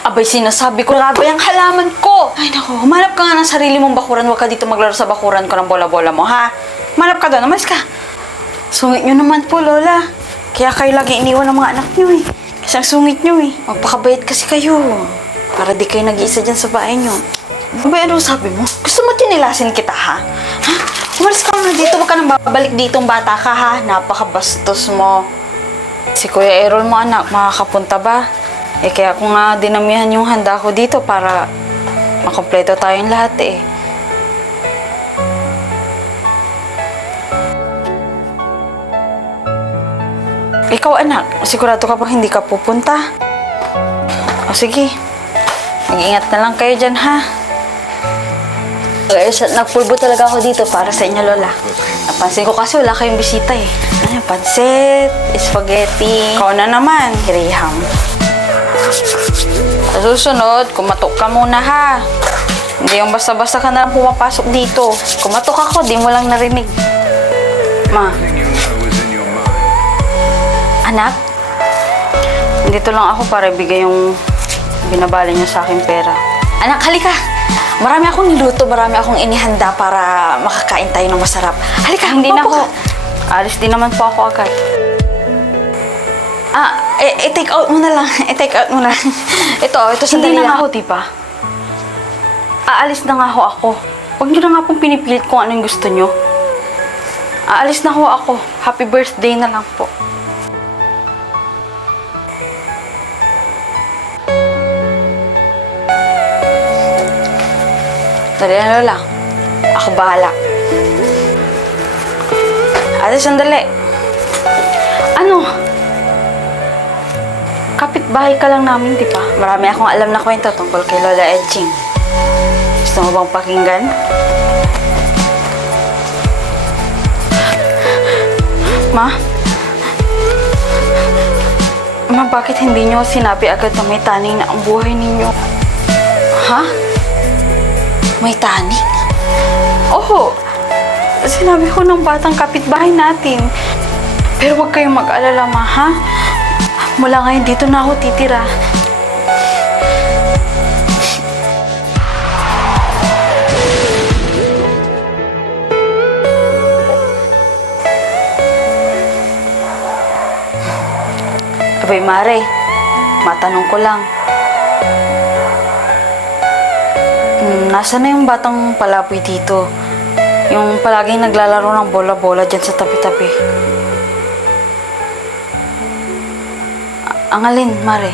Abay, sinasabi ko, rado yung halaman ko. Ay, naku, humanap ka nga ng sarili mong bakuran. Huwag ka dito maglaro sa bakuran ko ng bola-bola mo, ha? Humanap ka doon, umalis ka. Sungit nyo naman po, Lola. Kaya kayo lagi iniwan ng mga anak nyo, eh. Kasi ang sungit nyo, eh. Magpakabayat kasi kayo. Para di kayo nag-iisa dyan sa bahay nyo. Abay, ano sabi mo? Gusto mo tinilasin kita, ha? Ha? Umalis ka nga dito. Huwag ka nang babalik ditong bata ka, ha? Napakabastos mo. Si Kuya Errol mo, anak, makakapunta ba? Eh, kaya ko nga dinamihan yung handa ko dito para makompleto tayong lahat, eh. Ikaw, anak, sigurado ka bang hindi ka pupunta? O, sige. Mag-ingat na lang kayo dyan, ha? Nagpulbo talaga ako dito para sa inyo, Lola. Napansin ko kasi wala kayong bisita, eh. Ano, pansit, spaghetti. Ikaw na naman, Graham. Sa susunod, kumatok ka muna, ha? Hindi yung basta-basta ka na lang pumapasok dito. Kumatok ako, di mo lang narinig. Ma. Anak, dito lang ako para ibigay yung binabali niyo sa aking pera. Anak, halika! Marami akong niluto, marami akong inihanda para makakain tayo ng masarap. Halika, hindi na ako. Alis din naman po ako agad. I-take out mo na lang. I-take out mo na. Ito, sandali lang. Hindi na ako, diba? Aalis na nga ako. Huwag niyo na nga pong pinipilit kung ano yung gusto niyo. Aalis na ako. Happy birthday na lang po. Dali na, Lola. Ako bahala. Ate, sandali. Ano? Kapitbahay ka lang namin, di ba? Marami akong alam na kwento tungkol kay Lola Edging. Gusto mo bang pakinggan? Ma? Ma, bakit hindi niyo sinabi agad na may taning na ang buhay ninyo? Ha? May taning? Oo. Sinabi ko ng batang kapitbahay natin. Pero huwag kayong mag-alala, Ma, ha? Mula ngayon, dito na ako titira. Abay, Mare, matanong ko lang. Nasaan na yung batang palaboy dito? Yung palaging naglalaro ng bola-bola dyan sa tabi-tabi. Ang alin, Mare?